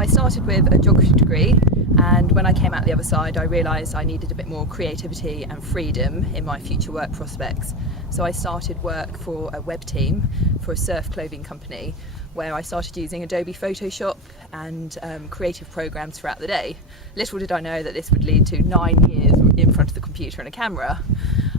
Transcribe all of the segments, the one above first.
I started with a geography degree, and when I came out the other side I realised I needed a bit more creativity and freedom in my future work prospects. So I started work for a web team for a surf clothing company, where I started using Adobe Photoshop and creative programs throughout the day. Little did I know that this would lead to 9 years in front of the computer and a camera.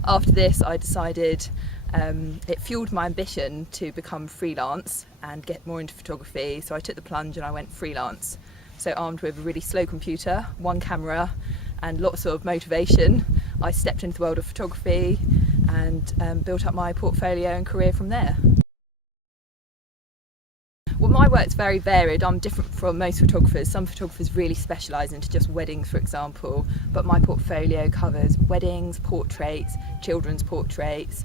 After this I decided it fueled my ambition to become freelance and get more into photography, so I took the plunge and I went freelance. So armed with a really slow computer, one camera and lots of motivation, I stepped into the world of photography and built up my portfolio and career from there. Well, my work's very varied. I'm different from most photographers. Some photographers really specialise into just weddings, for example, but my portfolio covers weddings, portraits, children's portraits,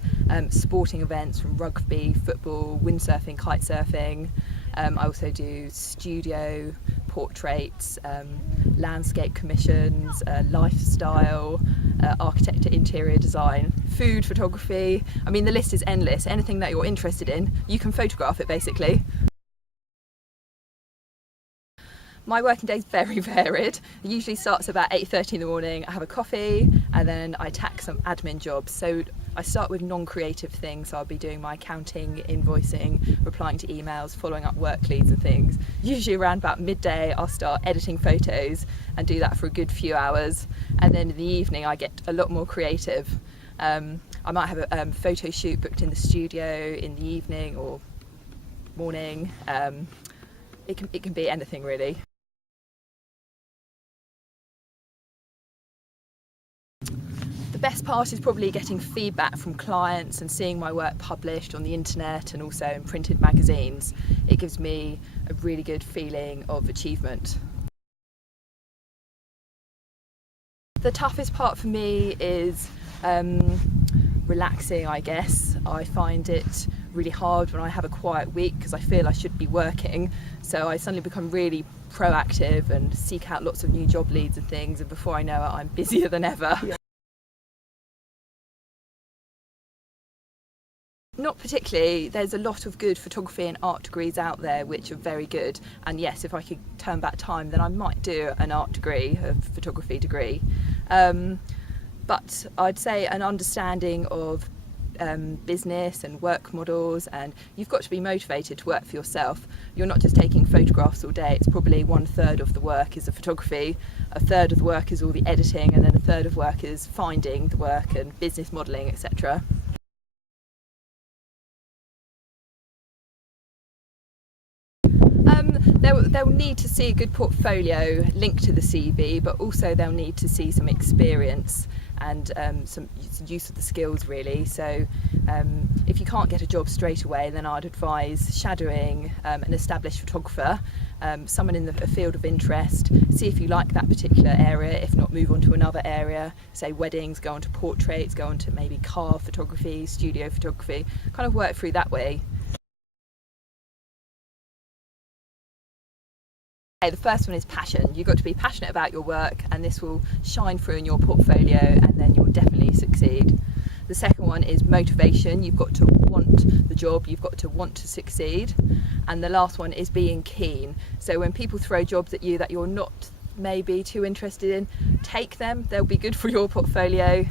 sporting events from rugby, football, windsurfing, kite surfing. I also do studio portraits, landscape commissions, lifestyle, architecture, interior design, food photography. I mean, the list is endless. Anything that you're interested in, you can photograph it basically. My working day is very varied. It usually starts about 8:30 in the morning. I have a coffee and then I tack some admin jobs. So I start with non-creative things. So I'll be doing my accounting, invoicing, replying to emails, following up work leads and things. Usually around about midday I'll start editing photos and do that for a good few hours. And then in the evening I get a lot more creative. I might have a photo shoot booked in the studio in the evening or morning. It can be anything really. The best part is probably getting feedback from clients and seeing my work published on the internet and also in printed magazines. It gives me a really good feeling of achievement. The toughest part for me is relaxing, I guess. I find it really hard when I have a quiet week because I feel I should be working, so I suddenly become really proactive and seek out lots of new job leads and things, and before I know it I'm busier than ever. Yeah. Not particularly. There's a lot of good photography and art degrees out there which are very good, and yes, if I could turn back time then I might do an art degree, a photography degree. But I'd say an understanding of business and work models, and you've got to be motivated to work for yourself. You're not just taking photographs all day. It's probably 1/3 of the work is the photography, 1/3 of the work is all the editing, and then 1/3 of work is finding the work and business modelling, etc. They'll need to see a good portfolio linked to the CV, but also they'll need to see some experience and some use of the skills really. So if you can't get a job straight away, then I'd advise shadowing an established photographer, someone in a field of interest. See if you like that particular area. If not, move on to another area, say weddings, go on to portraits, go on to maybe car photography, studio photography, kind of work through that way. The first one is passion. You've got to be passionate about your work, and this will shine through in your portfolio, and then you'll definitely succeed. The second one is motivation. You've got to want the job, you've got to want to succeed. And the last one is being keen. So when people throw jobs at you that you're not maybe too interested in, take them. They'll be good for your portfolio.